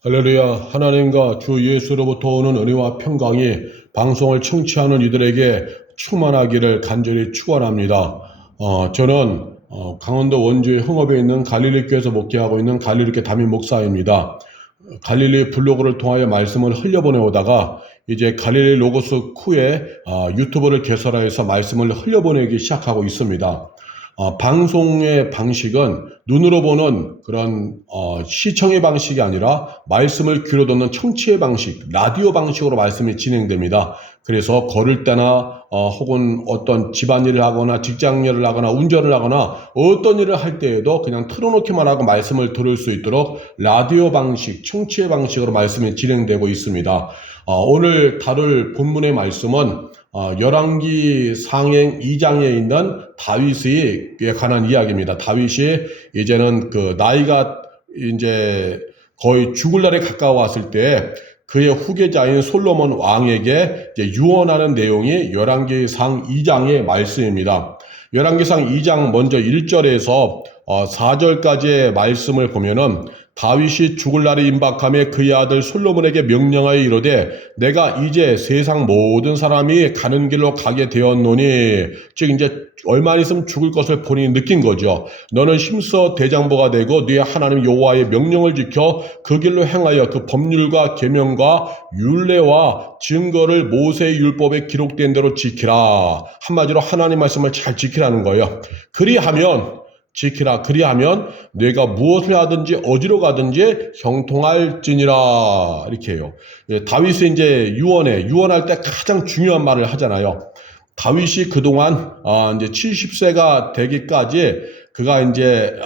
할렐루야. 하나님과 주 예수로부터 오는 은혜와 평강이 방송을 청취하는 이들에게 충만하기를 간절히 축원합니다. 저는 강원도 원주의 흥업에 있는 갈릴리 교회에서 목회하고 있는 갈릴리 담임 목사입니다. 갈릴리 블로그를 통하여 말씀을 흘려보내오다가 이제 갈릴리 로고스 쿠에 유튜브를 개설하여서 말씀을 흘려보내기 시작하고 있습니다. 방송의 방식은 눈으로 보는 그런 시청의 방식이 아니라 말씀을 귀로 듣는 청취의 방식, 라디오 방식으로 말씀이 진행됩니다. 그래서 걸을 때나 혹은 어떤 집안일을 하거나 직장일을 하거나 운전을 하거나 어떤 일을 할 때에도 그냥 틀어놓기만 하고 말씀을 들을 수 있도록 라디오 방식, 청취의 방식으로 말씀이 진행되고 있습니다. 오늘 다룰 본문의 말씀은 열왕기 상행 2장에 있는 다윗에 관한 이야기입니다. 다윗이 이제는 그 나이가 이제 거의 죽을 날에 가까워왔을 때 그의 후계자인 솔로몬 왕에게 이제 유언하는 내용이 열왕기상 2장의 말씀입니다. 열왕기상 2장 먼저 1절에서 4절까지의 말씀을 보면은 다윗이 죽을 날이 임박함에 그의 아들 솔로몬에게 명령하여 이르되 내가 이제 세상 모든 사람이 가는 길로 가게 되었노니, 즉 이제 얼마 있으면 죽을 것을 본인이 느낀 거죠. 너는 힘써 대장보가 되고 네 하나님 여호와의 명령을 지켜 그 길로 행하여 그 법률과 계명과 율례와 증거를 모세의 율법에 기록된 대로 지키라. 한마디로 하나님 말씀을 잘 지키라는 거예요. 그리하면 내가 무엇을 하든지 어디로 가든지 형통할지니라. 이렇게 해요. 다윗이 이제 유언할 때 가장 중요한 말을 하잖아요. 다윗이 그동안 이제 70세가 되기까지 그가 이제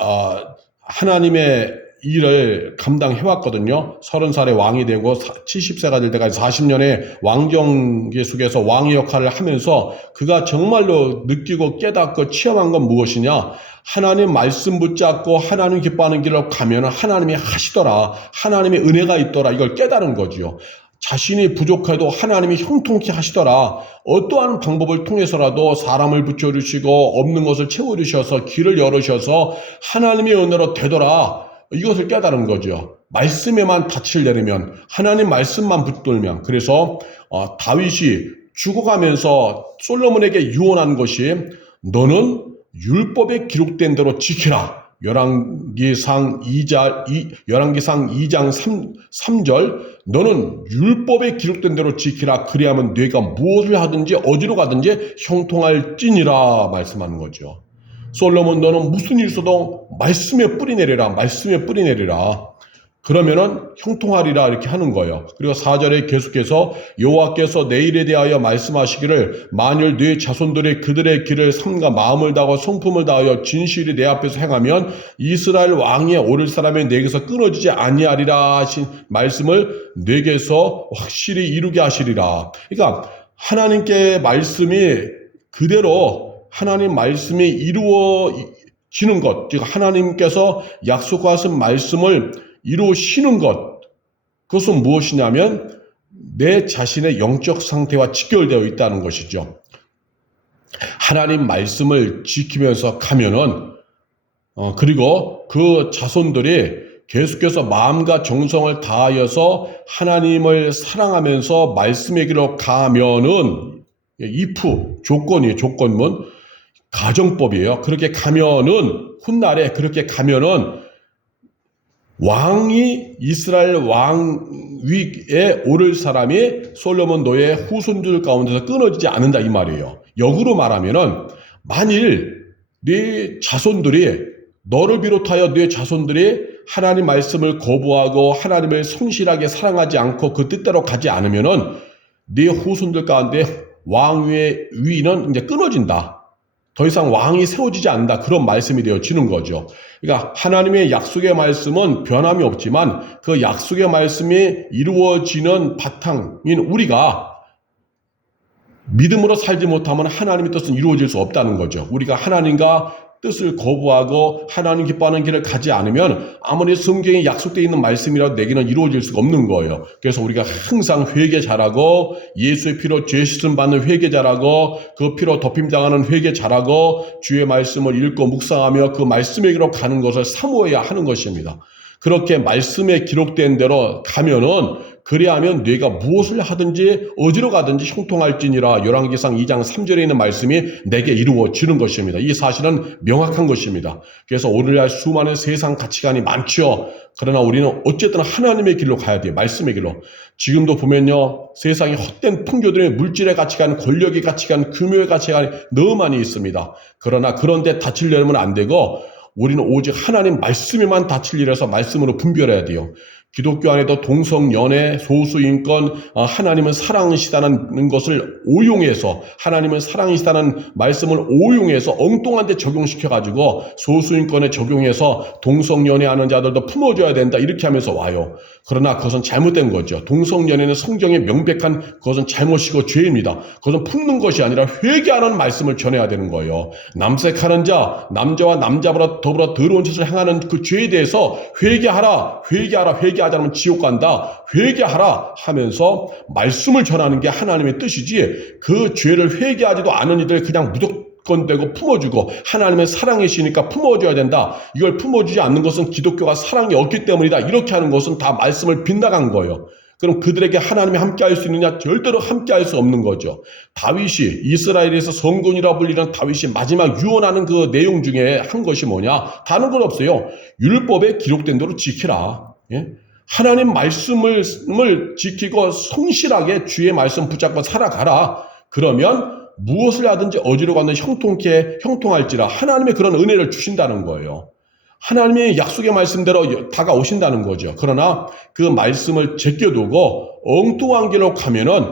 하나님의 일을 감당해왔거든요. 30살에 왕이 되고 70세가 될 때까지 40년의 왕정기 속에서 왕의 역할을 하면서 그가 정말로 느끼고 깨닫고 체험한 건 무엇이냐? 하나님 말씀 붙잡고 하나님 기뻐하는 길로 가면 하나님이 하시더라. 하나님의 은혜가 있더라. 이걸 깨달은 거지요. 자신이 부족해도 하나님이 형통케 하시더라. 어떠한 방법을 통해서라도 사람을 붙여주시고 없는 것을 채워주셔서 길을 열으셔서 하나님의 은혜로 되더라. 이것을 깨달은 거죠. 말씀에만 닻을 내리면, 하나님 말씀만 붙들면. 그래서 다윗이 죽어가면서 솔로몬에게 유언한 것이 너는 율법에 기록된 대로 지키라. 열왕기상 2장 3절 너는 율법에 기록된 대로 지키라. 그리하면 네가 무엇을 하든지 어디로 가든지 형통할지니라 말씀하는 거죠. 솔로몬 너는 무슨 일 있어도 말씀에 뿌리 내리라. 그러면은 형통하리라 이렇게 하는 거예요. 그리고 4절에 계속해서 여호와께서 내 일에 대하여 말씀하시기를 만일 네 자손들이 그들의 길을 삼가 마음을 다하고 성품을 다하여 진실이 내 앞에서 행하면 이스라엘 왕에 오를 사람이 내게서 끊어지지 아니하리라 하신 말씀을 내게서 확실히 이루게 하시리라. 그러니까 하나님께 말씀이 그대로 하나님 말씀이 이루어지는 것, 즉 하나님께서 약속하신 말씀을 이루시는 것, 그것은 무엇이냐면 내 자신의 영적 상태와 직결되어 있다는 것이죠. 하나님 말씀을 지키면서 가면은 그리고 그 자손들이 계속해서 마음과 정성을 다하여서 하나님을 사랑하면서 말씀의 길로 가면은 조건문 가정법이에요. 그렇게 가면은 훗날에 그렇게 가면은 왕이 이스라엘 왕위에 오를 사람이 솔로몬 노예 후손들 가운데서 끊어지지 않는다 이 말이에요. 역으로 말하면은 만일 네 자손들이 너를 비롯하여 네 자손들이 하나님 말씀을 거부하고 하나님을 성실하게 사랑하지 않고 그 뜻대로 가지 않으면은 네 후손들 가운데 왕위의 위는 이제 끊어진다. 더 이상 왕이 세워지지 않는다. 그런 말씀이 되어지는 거죠. 그러니까 하나님의 약속의 말씀은 변함이 없지만 그 약속의 말씀이 이루어지는 바탕인 우리가 믿음으로 살지 못하면 하나님의 뜻은 이루어질 수 없다는 거죠. 우리가 하나님과 뜻을 거부하고 하나님 기뻐하는 길을 가지 않으면 아무리 성경에 약속되어 있는 말씀이라도 내게는 이루어질 수가 없는 거예요. 그래서 우리가 항상 회개 잘하고 예수의 피로 죄 씻음 받는 회개 잘하고 그 피로 덮임당하는 회개 잘하고 주의 말씀을 읽고 묵상하며 그 말씀에게로 가는 것을 사모해야 하는 것입니다. 그렇게 말씀에 기록된 대로 가면은 그리하면 네가 무엇을 하든지 어디로 가든지 형통할지니라. 열왕기상 2장 3절에 있는 말씀이 내게 이루어지는 것입니다. 이 사실은 명확한 것입니다. 그래서 오늘날 수많은 세상 가치관이 많죠. 그러나 우리는 어쨌든 하나님의 길로 가야 돼요. 말씀의 길로. 지금도 보면요, 세상에 헛된 풍조들의 물질의 가치관, 권력의 가치관, 규모의 가치관이 너무 많이 있습니다. 그러나 그런데 다치려면 안 되고 우리는 오직 하나님 말씀에만 다치려서 말씀으로 분별해야 돼요. 기독교 안에도 동성연애, 소수인권, 하나님은 사랑이시다는 것을 오용해서, 하나님은 사랑이시다는 말씀을 오용해서 엉뚱한 데 적용시켜가지고 소수인권에 적용해서 동성연애하는 자들도 품어줘야 된다 이렇게 하면서 와요. 그러나 그것은 잘못된 거죠. 동성연애는 성경에 명백한 그것은 잘못이고 죄입니다. 그것은 품는 것이 아니라 회개하는 말씀을 전해야 되는 거예요. 남색하는 자, 남자와 남자보다 더불어 더러운 짓을 행하는 그 죄에 대해서 회개하라, 회개하지 않으면 지옥 간다, 회개하라 하면서 말씀을 전하는 게 하나님의 뜻이지, 그 죄를 회개하지도 않은 이들 그냥 무조건 되고 품어주고 하나님의 사랑이시니까 품어줘야 된다, 이걸 품어주지 않는 것은 기독교가 사랑이 없기 때문이다, 이렇게 하는 것은 다 말씀을 빗나간 거예요. 그럼 그들에게 하나님이 함께할 수 있느냐? 절대로 함께할 수 없는 거죠. 다윗이, 이스라엘에서 성군이라 불리는 다윗이 마지막 유언하는 그 내용 중에 한 것이 뭐냐? 다른 건 없어요. 율법에 기록된 대로 지키라. 예? 하나님 말씀을 지키고 성실하게 주의 말씀 붙잡고 살아가라. 그러면 무엇을 하든지 어디로 가든 형통할지라. 하나님의 그런 은혜를 주신다는 거예요. 하나님의 약속의 말씀대로 다가오신다는 거죠. 그러나 그 말씀을 제껴두고 엉뚱한 길로 가면은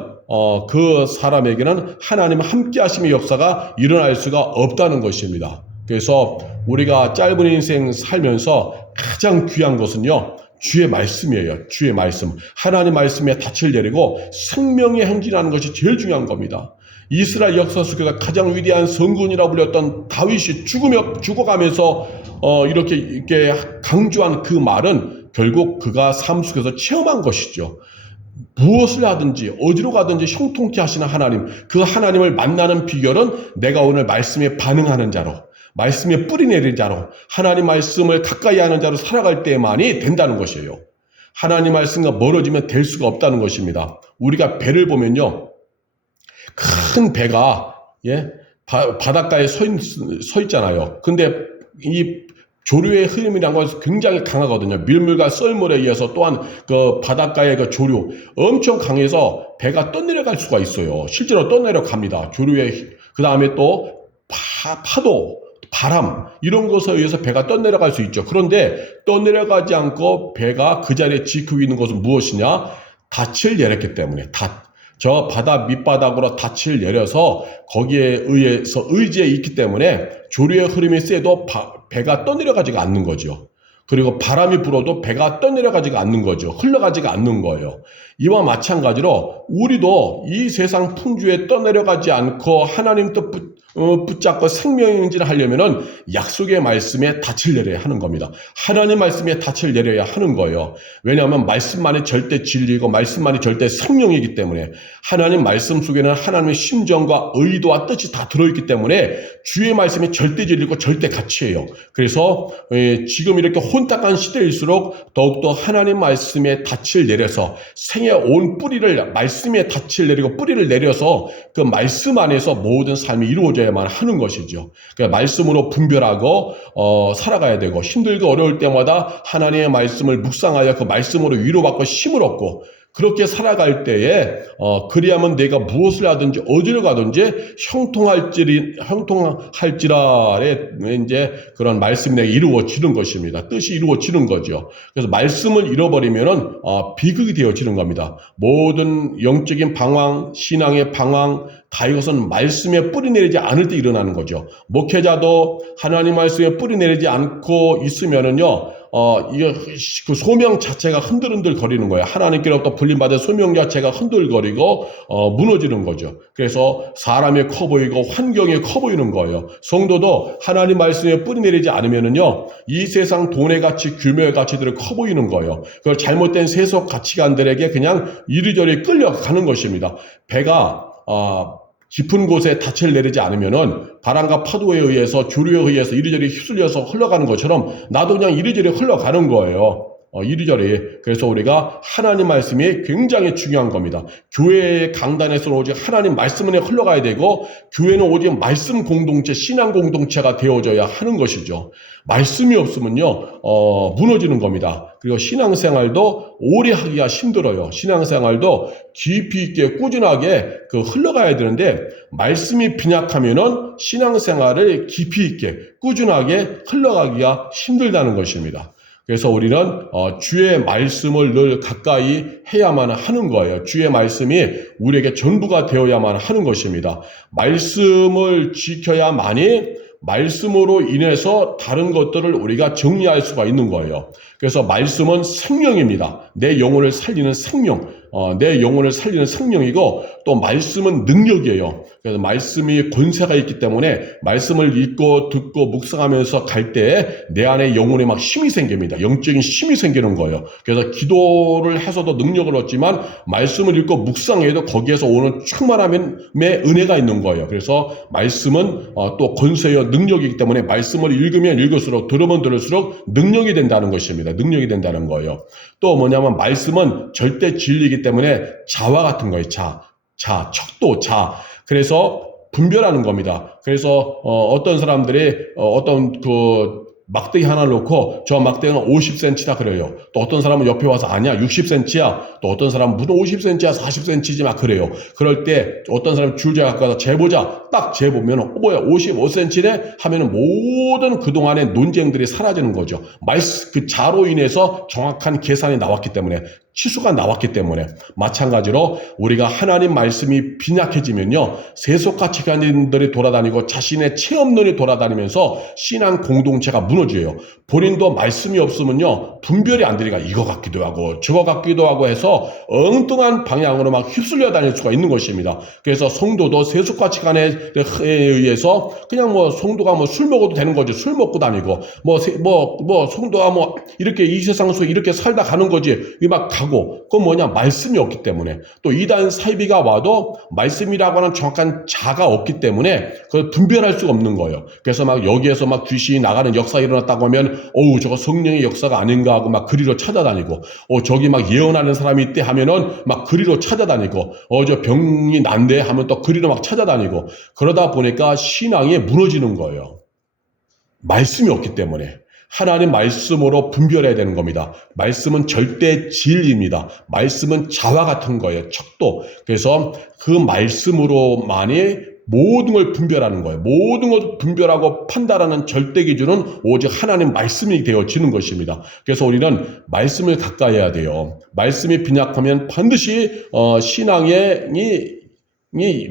그 사람에게는 하나님의 함께 하심의 역사가 일어날 수가 없다는 것입니다. 그래서 우리가 짧은 인생 살면서 가장 귀한 것은요, 주의 말씀이에요. 주의 말씀. 하나님 말씀에 닻을 내리고 생명에 행진하는 것이 제일 중요한 겁니다. 이스라엘 역사 속에서 가장 위대한 성군이라 불렸던 다윗이 죽어가면서 이렇게 강조한 그 말은 결국 그가 삶 속에서 체험한 것이죠. 무엇을 하든지 어디로 가든지 형통케 하시는 하나님, 그 하나님을 만나는 비결은 내가 오늘 말씀에 반응하는 자로, 말씀에 뿌리 내린 자로, 하나님 말씀을 가까이 하는 자로 살아갈 때만이 된다는 것이에요. 하나님 말씀과 멀어지면 될 수가 없다는 것입니다. 우리가 배를 보면요, 큰 배가 바닷가에 서 있잖아요. 근데 이 조류의 흐름이란 것은 굉장히 강하거든요. 밀물과 썰물에 의해서 또한 그 바닷가의 그 조류 엄청 강해서 배가 떠내려갈 수가 있어요. 실제로 떠내려갑니다. 그 다음에 또 파도, 바람 이런 것에 의해서 배가 떠내려갈 수 있죠. 그런데 떠내려가지 않고 배가 그 자리에 지키고 있는 것은 무엇이냐? 닻을 내렸기 때문에, 저 바다 밑바닥으로 닻을 내려서 거기에 의해서 의지에 있기 때문에 조류의 흐름이 세도 배가 떠내려가지가 않는 거죠. 그리고 바람이 불어도 배가 떠내려가지가 않는 거죠. 흘러가지가 않는 거예요. 이와 마찬가지로 우리도 이 세상 풍주에 떠내려가지 않고 하나님 뜻 붙잡고 생명행진을 하려면은 약속의 말씀에 닻을 내려야 하는 겁니다. 하나님 말씀에 닻을 내려야 하는 거예요. 왜냐하면 말씀만이 절대 진리이고 말씀만이 절대 생명이기 때문에, 하나님 말씀 속에는 하나님의 심정과 의도와 뜻이 다 들어있기 때문에 주의 말씀이 절대 진리고 절대 가치예요. 그래서 지금 이렇게 혼탁한 시대일수록 더욱더 하나님 말씀에 닻을 내려서 생의 온 뿌리를 말씀에 닻을 내리고 뿌리를 내려서 그 말씀 안에서 모든 삶이 이루어져야만 하는 것이죠. 그러니까 말씀으로 분별하고 살아가야 되고, 힘들고 어려울 때마다 하나님의 말씀을 묵상하여 그 말씀으로 위로받고 힘을 얻고, 그렇게 살아갈 때에 그리하면 내가 무엇을 하든지 어디로 가든지 형통할지라의 이제 그런 말씀이 내가 이루어지는 것입니다. 뜻이 이루어지는 거죠. 그래서 말씀을 잃어버리면은 비극이 되어지는 겁니다. 모든 영적인 방황, 신앙의 방황 다 이것은 말씀에 뿌리 내리지 않을 때 일어나는 거죠. 목회자도 하나님 말씀에 뿌리 내리지 않고 있으면은요, 그 소명 자체가 흔들흔들 거리는 거예요. 하나님께로부터 불림받은 소명 자체가 흔들거리고 무너지는 거죠. 그래서 사람이 커 보이고 환경이 커 보이는 거예요. 성도도 하나님 말씀에 뿌리 내리지 않으면은요, 이 세상 돈의 가치, 규모의 가치들이 커 보이는 거예요. 그걸 잘못된 세속 가치관들에게 그냥 이리저리 끌려가는 것입니다. 배가 깊은 곳에 닻을 내리지 않으면은 바람과 파도에 의해서, 조류에 의해서 이리저리 휩쓸려서 흘러가는 것처럼 나도 그냥 이리저리 흘러가는 거예요. 이리저리. 그래서 우리가 하나님 말씀이 굉장히 중요한 겁니다. 교회의 강단에서는 오직 하나님 말씀만에 흘러가야 되고 교회는 오직 말씀 공동체, 신앙 공동체가 되어져야 하는 것이죠. 말씀이 없으면요 무너지는 겁니다. 그리고 신앙생활도 오래 하기가 힘들어요. 신앙생활도 깊이 있게 꾸준하게 흘러가야 되는데 말씀이 빈약하면은 신앙생활을 깊이 있게 꾸준하게 흘러가기가 힘들다는 것입니다. 그래서 우리는 주의 말씀을 늘 가까이 해야만 하는 거예요. 주의 말씀이 우리에게 전부가 되어야만 하는 것입니다. 말씀을 지켜야만이 말씀으로 인해서 다른 것들을 우리가 정리할 수가 있는 거예요. 그래서 말씀은 생명입니다. 내 영혼을 살리는 생명, 내 영혼을 살리는 생명이고 또 말씀은 능력이에요. 그래서 말씀이 권세가 있기 때문에 말씀을 읽고 듣고 묵상하면서 갈 때 내 안에 영혼에 막 힘이 생깁니다. 영적인 힘이 생기는 거예요. 그래서 기도를 해서도 능력을 얻지만 말씀을 읽고 묵상해도 거기에서 오는 충만함의 은혜가 있는 거예요. 그래서 말씀은 또 권세요 능력이기 때문에 말씀을 읽으면 읽을수록 들으면 들을수록 능력이 된다는 것입니다. 능력이 된다는 거예요. 또 뭐냐면 말씀은 절대 진리이기 때문에 자와 같은 거예요. 척도. 그래서 분별하는 겁니다. 그래서 어떤 사람들이 어떤 막대기 하나를 놓고 저 막대기는 50cm다 그래요. 또 어떤 사람은 옆에 와서 아니야 60cm야. 또 어떤 사람은 무슨 50cm야 40cm지 막 그래요. 그럴 때 어떤 사람이 줄자 갖고 와서 재보자. 딱 재보면 뭐야 55cm네 하면은 모든 그동안의 논쟁들이 사라지는 거죠. 그 자로 인해서 정확한 계산이 나왔기 때문에 치수가 나왔기 때문에 마찬가지로 우리가 하나님 말씀이 빈약해지면요 세속가치관들이 돌아다니고 자신의 체험론이 돌아다니면서 신앙 공동체가 무너져요. 본인도 말씀이 없으면요 분별이 안 되니까 이거 같기도 하고 저거 같기도 하고 해서 엉뚱한 방향으로 막 휩쓸려 다닐 수가 있는 것입니다. 그래서 성도도 세속가치관에 의해서 그냥 성도가 술 먹어도 되는 거지. 술 먹고 다니고 성도가 이렇게 이 세상 속에 이렇게 살다 가는 거지. 막 가고 그건 뭐냐 말씀이 없기 때문에 또 이단 사이비가 와도 말씀이라고 하는 정확한 자가 없기 때문에 그걸 분별할 수가 없는 거예요. 그래서 막 여기에서 막 귀신이 나가는 역사가 일어났다고 하면 저거 성령의 역사가 아닌가 하고 막 그리로 찾아다니고 저기 막 예언하는 사람이 있대 하면은 막 그리로 찾아다니고 저 병이 난대 하면 또 그리로 막 찾아다니고 그러다 보니까 신앙이 무너지는 거예요. 말씀이 없기 때문에. 하나님 말씀으로 분별해야 되는 겁니다. 말씀은 절대 진리입니다. 말씀은 자와 같은 거예요. 척도. 그래서 그 말씀으로만이 모든 걸 분별하는 거예요. 모든 걸 분별하고 판단하는 절대 기준은 오직 하나님 말씀이 되어지는 것입니다. 그래서 우리는 말씀을 가까이 해야 돼요. 말씀이 빈약하면 반드시 신앙이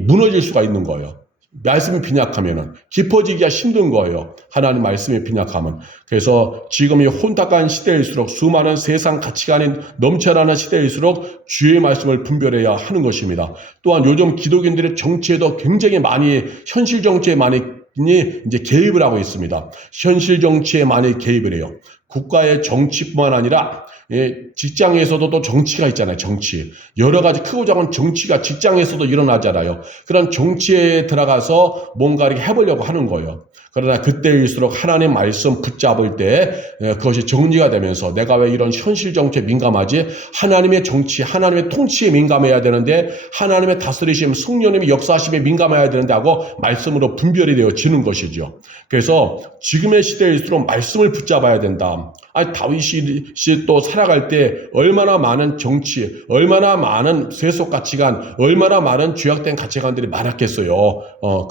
무너질 수가 있는 거예요. 말씀이 빈약하면은 깊어지기가 힘든 거예요. 하나님 말씀이 빈약하면. 그래서 지금 이 혼탁한 시대일수록 수많은 세상 가치관이 넘쳐나는 시대일수록 주의 말씀을 분별해야 하는 것입니다. 또한 요즘 기독인들의 정치에도 굉장히 많이 현실 정치에 많이 이제 개입을 하고 있습니다. 현실 정치에 많이 개입을 해요. 국가의 정치뿐만 아니라 직장에서도 또 정치가 있잖아요. 정치. 여러 가지 크고 작은 정치가 직장에서도 일어나잖아요. 그런 정치에 들어가서 뭔가 이렇게 해보려고 하는 거예요. 그러나 그때일수록 하나님 말씀 붙잡을 때 그것이 정리가 되면서 내가 왜 이런 현실 정치에 민감하지? 하나님의 정치, 하나님의 통치에 민감해야 되는데 하나님의 다스리심, 성령님의 역사하심에 민감해야 되는데 하고 말씀으로 분별이 되어지는 것이죠. 그래서 지금의 시대일수록 말씀을 붙잡아야 된다. 다윗이 또 살아갈 때 얼마나 많은 정치, 얼마나 많은 세속 가치관, 얼마나 많은 죄악된 가치관들이 많았겠어요.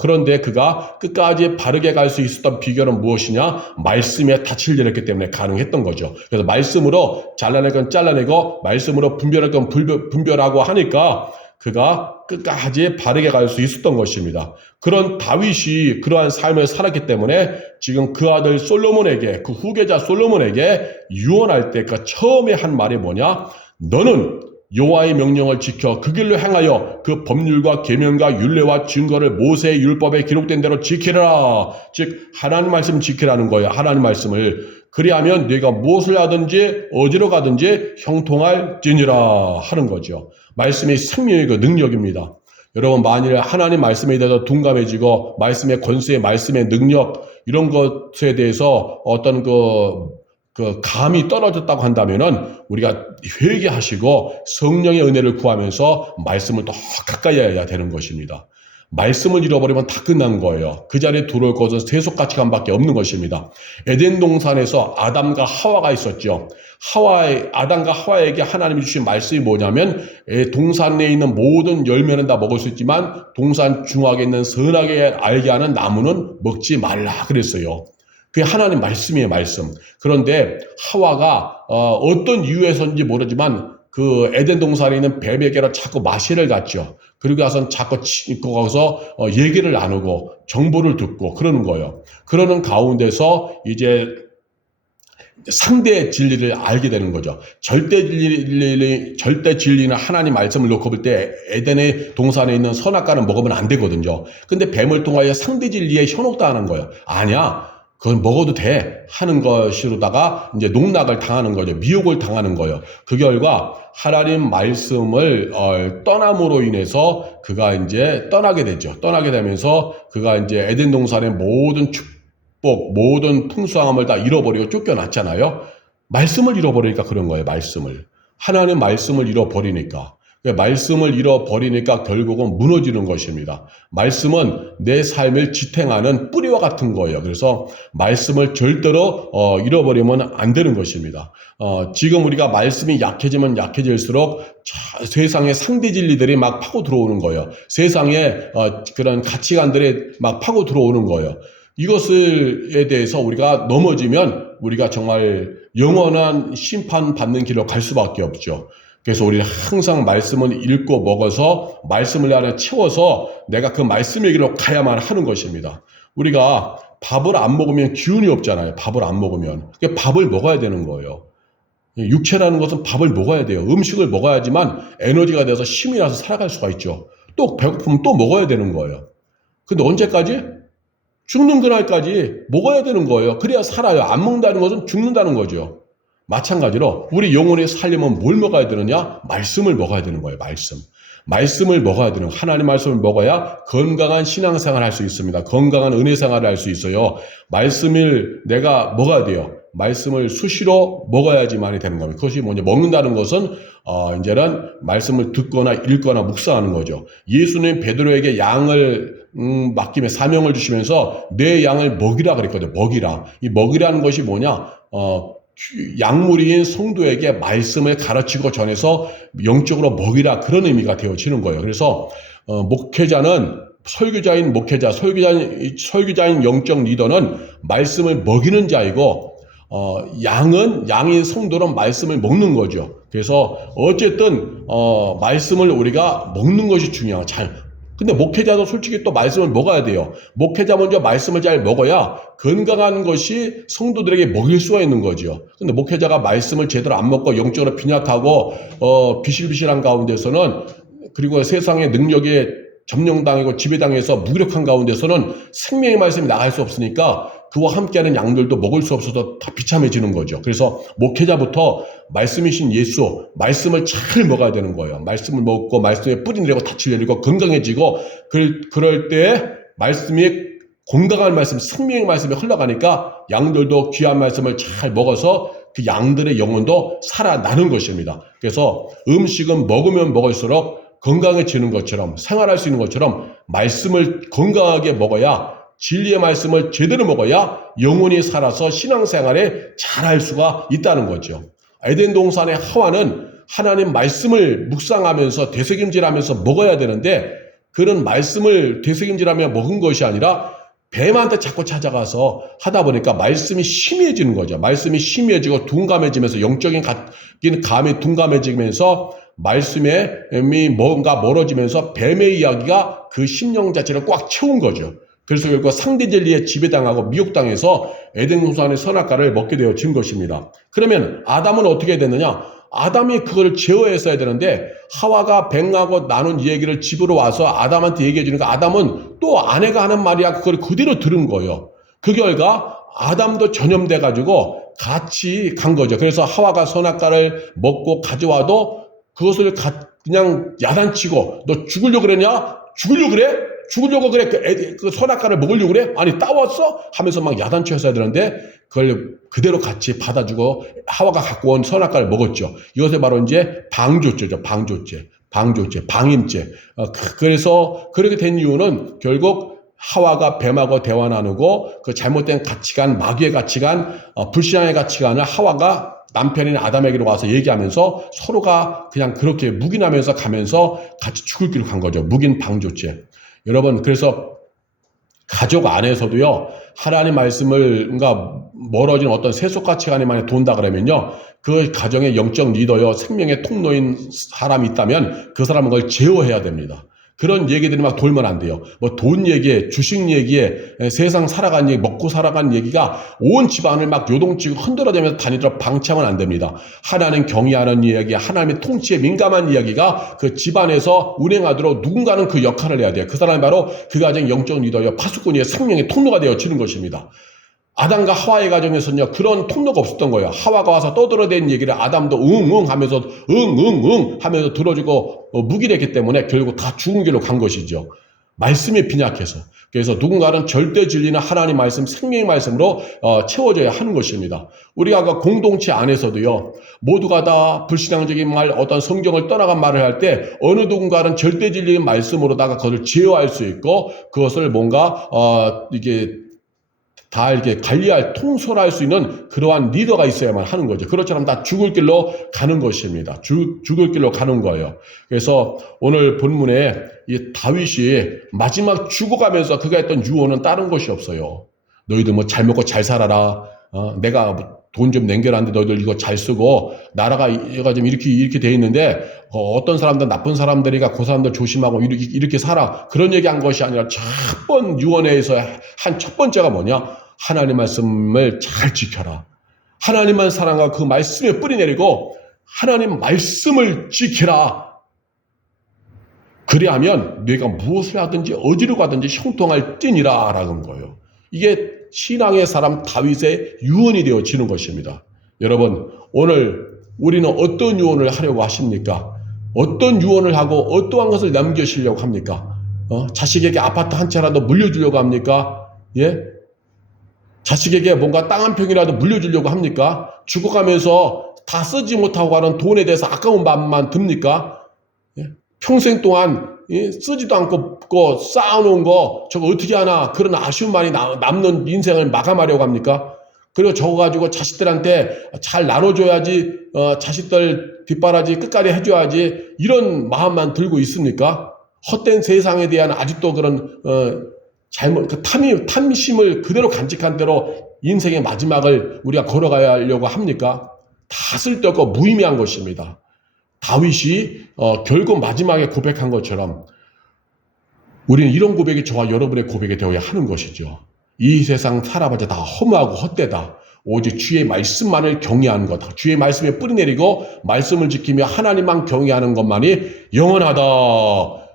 그런데 그가 끝까지 바르게 갈 수 있었던 비결은 무엇이냐? 말씀에 닻을 내렸기 때문에 가능했던 거죠. 그래서 말씀으로 잘라낼 건 잘라내고 말씀으로 분별할 건 분별하고 하니까 그가 끝까지 바르게 갈 수 있었던 것입니다. 그런 다윗이 그러한 삶을 살았기 때문에 지금 그 아들 솔로몬에게, 그 후계자 솔로몬에게 유언할 때 그 처음에 한 말이 뭐냐? 너는 여호와의 명령을 지켜 그 길로 행하여 그 법률과 계명과 율례와 증거를 모세의 율법에 기록된 대로 지키라. 즉 하나님 말씀 지키라는 거예요. 하나님 말씀을. 그리하면 네가 무엇을 하든지 어디로 가든지 형통할지니라 하는 거죠. 말씀이 생명이고 능력입니다. 여러분 만일 하나님 말씀에 대해서 둔감해지고 말씀의 권세, 말씀의 능력 이런 것에 대해서 어떤 그 그 감이 떨어졌다고 한다면은 우리가 회개하시고 성령의 은혜를 구하면서 말씀을 더 가까이 해야 되는 것입니다. 말씀을 잃어버리면 다 끝난 거예요. 그 자리에 들어올 것은 세속가치관밖에 없는 것입니다. 에덴 동산에서 아담과 하와가 있었죠. 아담과 하와에게 하나님이 주신 말씀이 뭐냐면 동산 내에 있는 모든 열매는 다 먹을 수 있지만 동산 중앙에 있는 선하게 알게 하는 나무는 먹지 말라 그랬어요. 그게 하나님 말씀이에요, 말씀. 그런데 하와가 어떤 이유에서인지 모르지만 그 에덴 동산에 있는 뱀에게로 자꾸 마시를 갔죠. 그리고 가서 자꾸 거기서 얘기를 나누고 정보를 듣고 그러는 거예요. 그러는 가운데서 이제 상대 진리를 알게 되는 거죠. 절대 진리는 하나님 말씀을 놓고 볼 때 에덴의 동산에 있는 선악과는 먹으면 안 되거든요. 근데 뱀을 통하여 상대 진리에 현혹당하는 거예요. 아니야. 그건 먹어도 돼 하는 것으로다가 이제 농락을 당하는 거죠. 미혹을 당하는 거예요. 그 결과 하나님 말씀을 떠남으로 인해서 그가 이제 떠나게 되죠. 떠나게 되면서 그가 이제 에덴 동산의 모든 축복, 모든 풍성함을 다 잃어버리고 쫓겨났잖아요. 말씀을 잃어버리니까 그런 거예요. 말씀을. 하나님 말씀을 잃어버리니까. 말씀을 잃어버리니까 결국은 무너지는 것입니다. 말씀은 내 삶을 지탱하는 뿌리와 같은 거예요. 그래서 말씀을 절대로 잃어버리면 안 되는 것입니다. 지금 우리가 말씀이 약해지면 약해질수록 세상의 상대 진리들이 막 파고 들어오는 거예요. 세상의 그런 가치관들이 막 파고 들어오는 거예요. 이것에 대해서 우리가 넘어지면 우리가 정말 영원한 심판받는 길로 갈 수밖에 없죠. 그래서 우리는 항상 말씀을 읽고 먹어서 말씀을 안에 채워서 내가 그 말씀의 길로 가야만 하는 것입니다. 우리가 밥을 안 먹으면 기운이 없잖아요. 밥을 안 먹으면. 그러니까 밥을 먹어야 되는 거예요. 육체라는 것은 밥을 먹어야 돼요. 음식을 먹어야지만 에너지가 돼서 힘이 나서 살아갈 수가 있죠. 또 배고프면 또 먹어야 되는 거예요. 근데 언제까지? 죽는 그날까지 먹어야 되는 거예요. 그래야 살아요. 안 먹는다는 것은 죽는다는 거죠. 마찬가지로 우리 영혼이 살려면 뭘 먹어야 되느냐? 말씀을 먹어야 되는 거예요. 말씀을 먹어야 되는 하나님 말씀을 먹어야 건강한 신앙생활을 할 수 있습니다. 건강한 은혜생활을 할 수 있어요. 말씀을 내가 먹어야 돼요. 말씀을 수시로 먹어야지만이 되는 겁니다. 그것이 뭐냐? 먹는다는 것은 이제는 말씀을 듣거나 읽거나 묵상하는 거죠. 예수님 베드로에게 양을 맡김에 사명을 주시면서 내 양을 먹이라 그랬거든요. 먹이라. 이 먹이라는 것이 뭐냐? 약물인 성도에게 말씀을 가르치고 전해서 영적으로 먹이라 그런 의미가 되어지는 거예요. 그래서 목회자는 설교자인 영적 리더는 말씀을 먹이는 자이고 양인 성도는 말씀을 먹는 거죠. 그래서 어쨌든 말씀을 우리가 먹는 것이 중요해요. 근데 목회자도 솔직히 또 말씀을 먹어야 돼요. 목회자 먼저 말씀을 잘 먹어야 건강한 것이 성도들에게 먹일 수가 있는 거죠. 근데 목회자가 말씀을 제대로 안 먹고 영적으로 빈약하고 비실비실한 가운데서는 그리고 세상의 능력에 점령당하고 지배당해서 무기력한 가운데서는 생명의 말씀이 나갈 수 없으니까 그와 함께하는 양들도 먹을 수 없어서 다 비참해지는 거죠. 그래서 목회자부터 말씀이신 예수, 말씀을 잘 먹어야 되는 거예요. 말씀을 먹고 말씀에 뿌리 내리고 닻을 내리고 건강해지고 그럴 때 말씀이 건강한 말씀, 생명의 말씀이 흘러가니까 양들도 귀한 말씀을 잘 먹어서 그 양들의 영혼도 살아나는 것입니다. 그래서 음식은 먹으면 먹을수록 건강해지는 것처럼 생활할 수 있는 것처럼 말씀을 건강하게 먹어야 진리의 말씀을 제대로 먹어야 영혼이 살아서 신앙생활에 잘할 수가 있다는 거죠. 에덴 동산의 하와는 하나님 말씀을 묵상하면서 되새김질하면서 먹어야 되는데 그런 말씀을 되새김질하며 먹은 것이 아니라 뱀한테 자꾸 찾아가서 하다 보니까 말씀이 희미해지는 거죠. 말씀이 희미해지고 둔감해지면서 영적인 감이 둔감해지면서 말씀에 뭔가 멀어지면서 뱀의 이야기가 그 심령 자체를 꽉 채운 거죠. 그래서 결국 상대 진리에 지배당하고 미혹당해서 에덴 동산의 선악과를 먹게 되어진 것입니다. 그러면 아담은 어떻게 됐느냐? 아담이 그걸 제어했어야 되는데 하와가 뱀하고 나눈 얘기를 집으로 와서 아담한테 얘기해 주니까 아담은 또 아내가 하는 말이야 그걸 그대로 들은 거예요. 그 결과 아담도 전염돼 가지고 같이 간 거죠. 그래서 하와가 선악과를 먹고 가져와도 그것을 그냥 야단치고 너 죽으려고 그랬냐? 죽으려고 그래? 죽으려고 그래? 그 선악과를 먹으려고 그래? 아니 따왔어? 하면서 막 야단치었어야 되는데 그걸 그대로 같이 받아주고 하와가 갖고 온 선악과를 먹었죠. 이것이 바로 이제 방조죄죠. 방조죄, 방임죄. 그래서 그렇게 된 이유는 결국 하와가 뱀하고 대화 나누고 그 잘못된 가치관, 마귀의 가치관, 불신앙의 가치관을 하와가 남편인 아담에게로 와서 얘기하면서 서로가 그냥 그렇게 묵인하면서 가면서 같이 죽을 길로 간 거죠. 묵인 방조죄. 여러분, 그래서 가족 안에서도요, 하나님 말씀을, 그러니까 멀어진 어떤 세속 가치관에 많이 돈다 그러면요, 그 가정의 영적 리더요, 생명의 통로인 사람이 있다면 그 사람은 그걸 제어해야 됩니다. 그런 얘기들이 막 돌면 안 돼요. 뭐 돈 얘기에, 주식 얘기에, 세상 살아간 얘기, 먹고 살아간 얘기가 온 집안을 막 요동치고 흔들어대면서 다니도록 방치하면 안 됩니다. 하나님 경외하는 이야기, 하나님의 통치에 민감한 이야기가 그 집안에서 운행하도록 누군가는 그 역할을 해야 돼요. 그 사람이 바로 그 가정의 영적 리더요, 파수꾼이의 생명의 통로가 되어지는 것입니다. 아담과 하와의 가정에서는요, 그런 통로가 없었던 거예요. 하와가 와서 떠들어댄 얘기를 아담도 응응 하면서 하면서 들어주고 묵인했기 때문에 결국 다 죽은 길로 간 것이죠. 말씀이 빈약해서. 그래서 누군가는 절대 진리는 하나님 말씀, 생명의 말씀으로 채워져야 하는 것입니다. 우리가 그 공동체 안에서도요, 모두가 다 불신앙적인 말, 어떤 성경을 떠나간 말을 할 때 어느 누군가는 절대 진리의 말씀으로다가 그것을 제어할 수 있고 그것을 뭔가 이게 다 이렇게 관리할, 통솔할 수 있는 그러한 리더가 있어야만 하는 거죠. 그렇처럼 다 죽을 길로 가는 것입니다. 죽을 길로 가는 거예요. 그래서 오늘 본문에 이 다윗이 마지막 죽어가면서 그가 했던 유언은 다른 것이 없어요. 너희들 뭐 잘 먹고 잘 살아라. 내가 돈 좀 남겨놨는데 너희들 이거 잘 쓰고 나라가 얘가 좀 이렇게 돼 있는데 어떤 사람들 나쁜 사람들이가 그 사람들 조심하고 이렇게 살아. 그런 얘기한 것이 아니라 첫 번 유언에서 한 첫 번째가 뭐냐? 하나님 말씀을 잘 지켜라. 하나님만 사랑하고 그 말씀에 뿌리 내리고 하나님 말씀을 지키라. 그리하면 네가 무엇을 하든지 어디로 가든지 형통할 띠니라 라는 거예요. 이게 신앙의 사람 다윗의 유언이 되어지는 것입니다. 여러분, 오늘 우리는 어떤 유언을 하려고 하십니까? 어떤 유언을 하고 어떠한 것을 남기시려고 합니까? 자식에게 아파트 한 채라도 물려주려고 합니까? 예? 자식에게 뭔가 땅 한 평이라도 물려주려고 합니까? 죽어가면서 다 쓰지 못하고 가는 돈에 대해서 아까운 마음만 듭니까? 예? 평생 동안 쓰지도 않고 쌓아놓은 거 저거 어떻게 하나 그런 아쉬움만이 남는 인생을 마감하려고 합니까? 그리고 저거 가지고 자식들한테 잘 나눠줘야지, 자식들 뒷바라지 끝까지 해줘야지 이런 마음만 들고 있습니까? 헛된 세상에 대한 아직도 그런 탐심을 그대로 간직한 대로 인생의 마지막을 우리가 걸어가려고 합니까? 다 쓸데없고 무의미한 것입니다. 다윗이 결국 마지막에 고백한 것처럼 우리는 이런 고백이 저와 여러분의 고백이 되어야 하는 것이죠. 이 세상 살아봐야 다 허무하고 헛되다. 오직 주의 말씀만을 경외하는 것, 주의 말씀에 뿌리 내리고 말씀을 지키며 하나님만 경외하는 것만이 영원하다.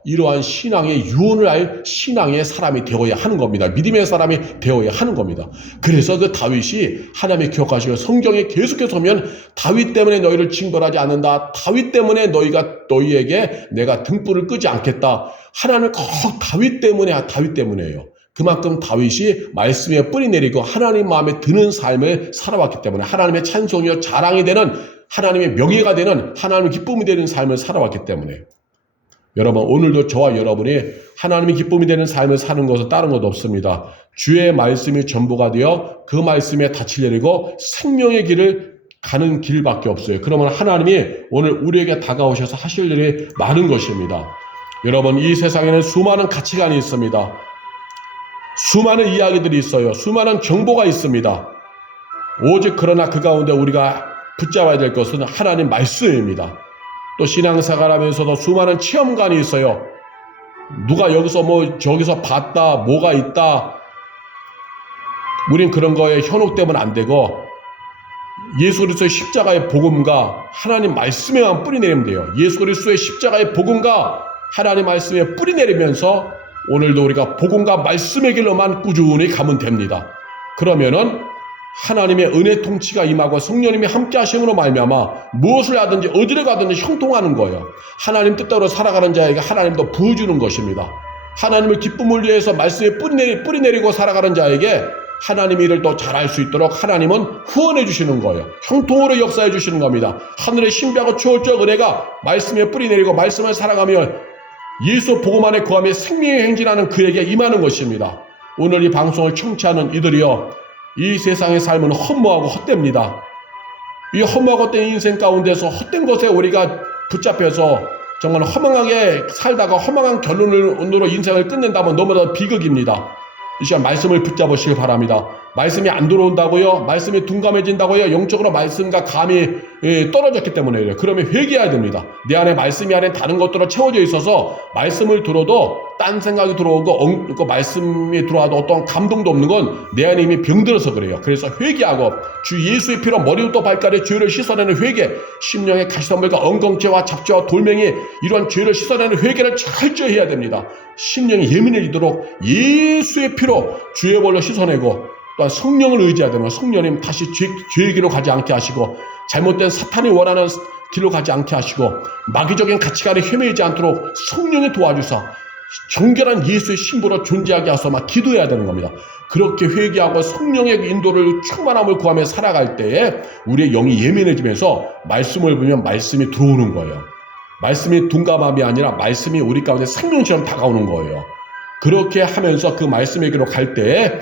이러한 신앙의 유언을 할 신앙의 사람이 되어야 하는 겁니다. 믿음의 사람이 되어야 하는 겁니다. 그래서 그 다윗이 하나님이 기억하시고 성경에 계속해서 보면 다윗 때문에 너희를 징벌하지 않는다. 다윗 때문에 너희에게 내가 등불을 끄지 않겠다. 하나님은 꼭 다윗 때문에요. 그만큼 다윗이 말씀에 뿌리 내리고 하나님 마음에 드는 삶을 살아왔기 때문에 하나님의 찬송이요 자랑이 되는 하나님의 명예가 되는 하나님의 기쁨이 되는 삶을 살아왔기 때문에 여러분 오늘도 저와 여러분이 하나님의 기쁨이 되는 삶을 사는 것은 다른 것 없습니다. 주의 말씀이 전부가 되어 그 말씀에 닻을 내리고 생명의 길을 가는 길밖에 없어요. 그러면 하나님이 오늘 우리에게 다가오셔서 하실 일이 많은 것입니다. 여러분 이 세상에는 수많은 가치관이 있습니다. 수많은 이야기들이 있어요. 수많은 정보가 있습니다. 오직 그러나 그 가운데 우리가 붙잡아야 될 것은 하나님 말씀입니다. 또 신앙생활하면서도 수많은 체험관이 있어요. 누가 여기서 저기서 봤다, 뭐가 있다. 우린 그런 거에 현혹되면 안 되고 예수 그리스도의 십자가의 복음과 하나님 말씀에만 뿌리 내리면 돼요. 예수 그리스도의 십자가의 복음과 하나님 말씀에 뿌리 내리면서 오늘도 우리가 복음과 말씀의 길로만 꾸준히 가면 됩니다. 그러면은 하나님의 은혜 통치가 임하고 성령님이 함께 하심으로 말미암아 무엇을 하든지 어디를 가든지 형통하는 거예요. 하나님 뜻대로 살아가는 자에게 하나님도 부어주는 것입니다. 하나님의 기쁨을 위해서 말씀에 뿌리 내리고 살아가는 자에게 하나님의 일을 더 잘할 수 있도록 하나님은 후원해 주시는 거예요. 형통으로 역사해 주시는 겁니다. 하늘의 신비하고 초월적 은혜가 말씀에 뿌리 내리고 말씀을 살아가며 예수 복음 안에 거하며 생명의 행진하는 그에게 임하는 것입니다. 오늘 이 방송을 청취하는 이들이여, 이 세상의 삶은 허무하고 헛됩니다. 이 허무하고 헛된 인생 가운데서 헛된 것에 우리가 붙잡혀서 정말 허망하게 살다가 허망한 결론으로 인생을 끝낸다면 너무나 비극입니다. 이 시간 말씀을 붙잡으시길 바랍니다. 말씀이 안 들어온다고요? 말씀이 둔감해진다고요? 영적으로 말씀과 감이 떨어졌기 때문에 그래요. 그러면 회개해야 됩니다. 내 안에 말씀이 안에 다른 것들로 채워져 있어서 말씀을 들어도 딴 생각이 들어오고 그 말씀이 들어와도 어떤 감동도 없는 건 내 안에 이미 병들어서 그래요. 그래서 회개하고 주 예수의 피로 머리부터 발까지 죄를 씻어내는 회개, 심령의 가시덤불과 엉겅죄와 잡죄와 돌멩이 이러한 죄를 씻어내는 회개를 철저히 해야 됩니다. 심령이 예민해지도록 예수의 피로 죄의 벌로 씻어내고 또한 성령을 의지해야 되는 성령님 다시 죄의 길로 가지 않게 하시고 잘못된 사탄이 원하는 길로 가지 않게 하시고 마귀적인 가치관에 헤매이지 않도록 성령이 도와주사 정결한 예수의 신부로 존재하게 하셔서 막 기도해야 되는 겁니다. 그렇게 회개하고 성령의 인도를 충만함을 구하며 살아갈 때에 우리의 영이 예민해지면서 말씀을 보면 말씀이 들어오는 거예요. 말씀이 둔감함이 아니라 말씀이 우리 가운데 생명처럼 다가오는 거예요. 그렇게 하면서 그 말씀에게로 갈 때에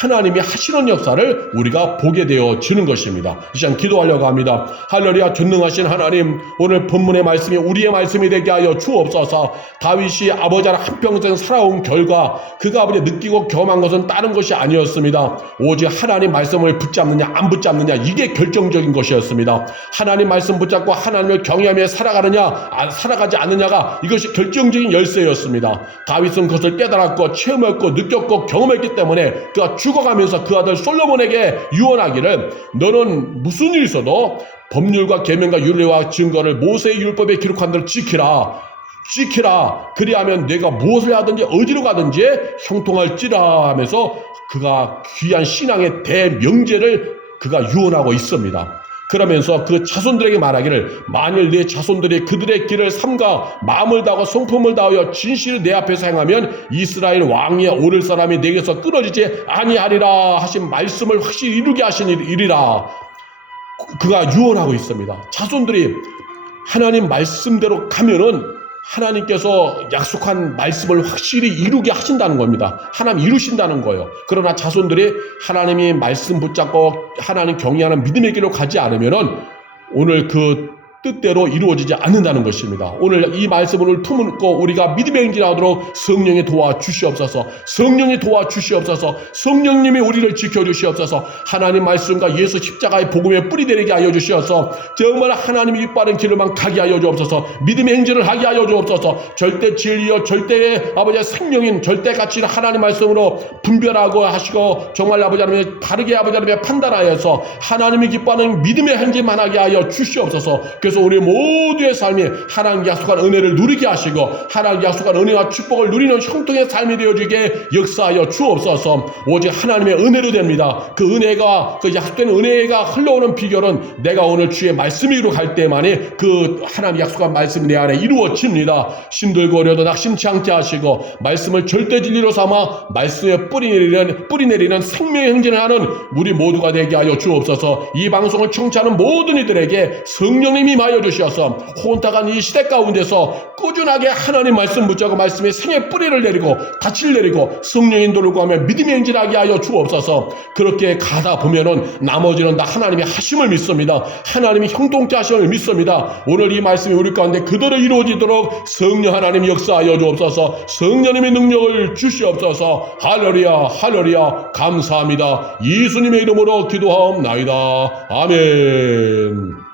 하나님이 하시는 역사를 우리가 보게 되어지는 것입니다. 이 시간 기도하려고 합니다. 할렐루야. 전능하신 하나님, 오늘 본문의 말씀이 우리의 말씀이 되게 하여 주옵소서. 다윗이 아버지와 한평생 살아온 결과 그가 아버지 느끼고 경험한 것은 다른 것이 아니었습니다. 오직 하나님 말씀을 붙잡느냐 안 붙잡느냐, 이게 결정적인 것이었습니다. 하나님 말씀 붙잡고 하나님을 경외하며 살아가느냐 살아가지 않느냐가 이것이 결정적인 열쇠였습니다. 다윗은 그것을 깨달았고 체험했고 느꼈고 경험했기 때문에 그가 죽어가면서 그 아들 솔로몬에게 유언하기를, 너는 무슨 일이 있어도 법률과 계명과 율례와 증거를 모세의 율법에 기록한 대로 지키라. 그리하면 내가 무엇을 하든지 어디로 가든지 형통할지라 하면서 그가 귀한 신앙의 대명제를 그가 유언하고 있습니다. 그러면서 그 자손들에게 말하기를, 만일 내 자손들이 그들의 길을 삼가 마음을 다하고 성품을 다하여 진실을 내 앞에서 행하면 이스라엘 왕위에 오를 사람이 내게서 끊어지지 아니하리라 하신 말씀을 확실히 이루게 하신 일이라 그가 유언하고 있습니다. 자손들이 하나님 말씀대로 가면은 하나님께서 약속한 말씀을 확실히 이루게 하신다는 겁니다. 하나님 이루신다는 거예요. 그러나 자손들이 하나님이 말씀 붙잡고 하나님 경외하는 믿음의 길로 가지 않으면은 오늘 그 뜻대로 이루어지지 않는다는 것입니다. 오늘 이 말씀을 품고 우리가 믿음의 행진하도록 성령이 도와주시옵소서. 성령님이 우리를 지켜주시옵소서. 하나님 말씀과 예수 십자가의 복음에 뿌리 내리게 하여 주시옵소서. 정말 하나님이 기뻐하는 길로만 가게 하여 주옵소서. 믿음의 행진을 하게 하여 주옵소서. 절대 진리여 절대의 아버지의 생명인 절대 가치를 하나님 말씀으로 분별하고 하시고 정말 아버지 하나님 바르게 아버지 하나님 판단하여서 하나님이 기뻐하는 믿음의 행진만 하게 하여 주시옵소서. 그래서 우리 모두의 삶이 하나님께 약속한 은혜를 누리게 하시고 하나님께 약속한 은혜와 축복을 누리는 형통의 삶이 되어지게 역사하여 주옵소서. 오직 하나님의 은혜로 됩니다. 그 은혜가, 그 약속된 은혜가 흘러오는 비결은 내가 오늘 주의 말씀으로 갈 때만이 그 하나님 약속한 말씀이 내 안에 이루어집니다. 힘들고 어려도 낙심치 않게 하시고 말씀을 절대 진리로 삼아 말씀에 뿌리 내리는 생명의 행진을 하는 우리 모두가 되게 하여 주옵소서. 이 방송을 청취하는 모든 이들에게 성령님이 임하여 주셔서 혼탁한 이 시대 가운데서 꾸준하게 하나님 말씀 붙잡고 말씀의 생의 뿌리를 내리고 닻을 내리고 성령 인도를 구하며 믿음의 행진하게 하여 주옵소서. 그렇게 가다 보면은 나머지는 다 하나님의 하심을 믿습니다. 하나님이 형통케 하심을 믿습니다. 오늘 이 말씀이 우리 가운데 그대로 이루어지도록 성령 하나님 역사하여 주옵소서. 성령님의 능력을 주시옵소서. 할렐루야 감사합니다. 예수님의 이름으로 기도하옵나이다. 아멘.